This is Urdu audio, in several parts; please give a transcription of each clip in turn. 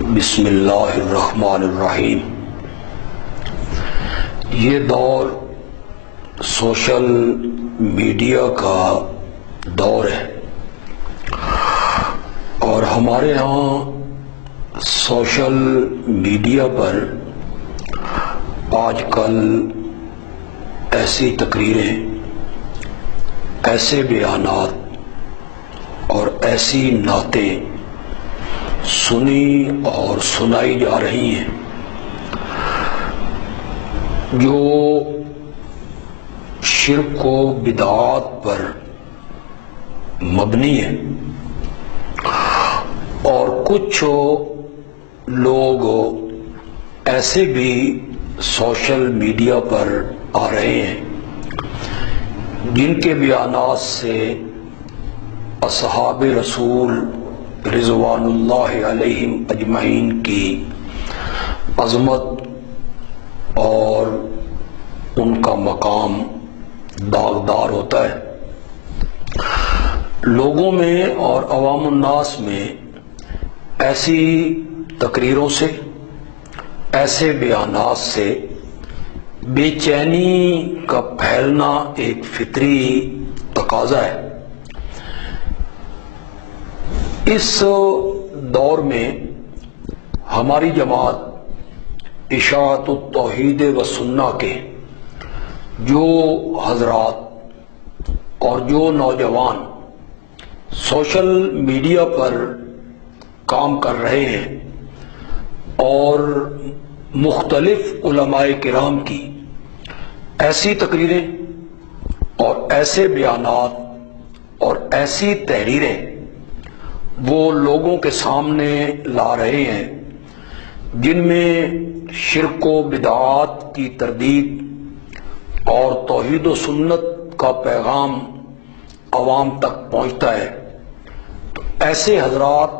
بسم اللہ الرحمن الرحیم۔ یہ دور سوشل میڈیا کا دور ہے اور ہمارے ہاں سوشل میڈیا پر آج کل ایسی تقریریں، ایسے بیانات اور ایسی نعتیں سنی اور سنائی جا رہی ہیں جو شرک و بدعات پر مبنی ہے، اور کچھ لوگ ایسے بھی سوشل میڈیا پر آ رہے ہیں جن کے بیانات سے اصحاب رسول رضوان اللہ علیہم اجمعین کی عظمت اور ان کا مقام داغدار ہوتا ہے۔ لوگوں میں اور عوام الناس میں ایسی تقریروں سے، ایسے بیانات سے بے چینی کا پھیلنا ایک فطری تقاضا ہے۔ اس دور میں ہماری جماعت اشاعت التوحید و سنہ کے جو حضرات اور جو نوجوان سوشل میڈیا پر کام کر رہے ہیں اور مختلف علماء کرام کی ایسی تقریریں اور ایسے بیانات اور ایسی تحریریں وہ لوگوں کے سامنے لا رہے ہیں جن میں شرک و بدعات کی تردید اور توحید و سنت کا پیغام عوام تک پہنچتا ہے، تو ایسے حضرات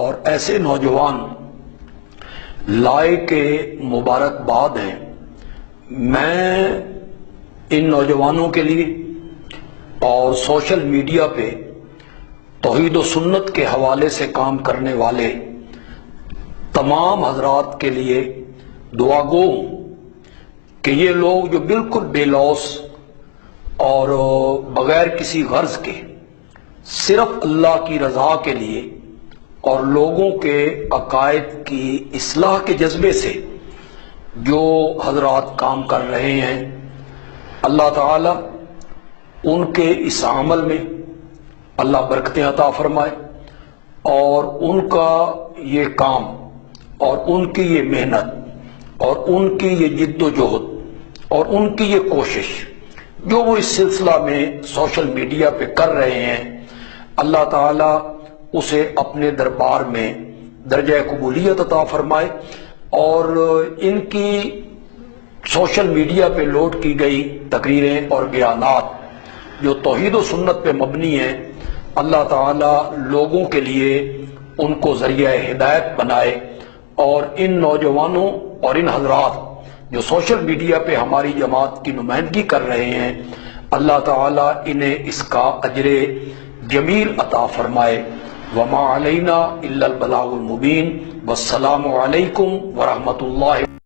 اور ایسے نوجوان لائق مبارکباد ہیں۔ میں ان نوجوانوں کے لیے اور سوشل میڈیا پہ توحید و سنت کے حوالے سے کام کرنے والے تمام حضرات کے لیے دعا گو ہوں کہ یہ لوگ جو بالکل بے لوث اور بغیر کسی غرض کے صرف اللہ کی رضا کے لیے اور لوگوں کے عقائد کی اصلاح کے جذبے سے جو حضرات کام کر رہے ہیں، اللہ تعالی ان کے اس عمل میں اللہ برکتیں عطا فرمائے، اور ان کا یہ کام اور ان کی یہ محنت اور ان کی یہ جد و جہد اور ان کی یہ کوشش جو وہ اس سلسلہ میں سوشل میڈیا پہ کر رہے ہیں، اللہ تعالیٰ اسے اپنے دربار میں درجہ قبولیت عطا فرمائے، اور ان کی سوشل میڈیا پہ لوڈ کی گئی تقریریں اور بیانات جو توحید و سنت پہ مبنی ہیں، اللہ تعالیٰ لوگوں کے لیے ان کو ذریعہ ہدایت بنائے، اور ان نوجوانوں اور ان حضرات جو سوشل میڈیا پہ ہماری جماعت کی نمائندگی کر رہے ہیں، اللہ تعالیٰ انہیں اس کا اجر جمیل عطا فرمائے۔ وما علینا الا البلاغ المبین۔ والسلام علیکم ورحمۃ اللہ۔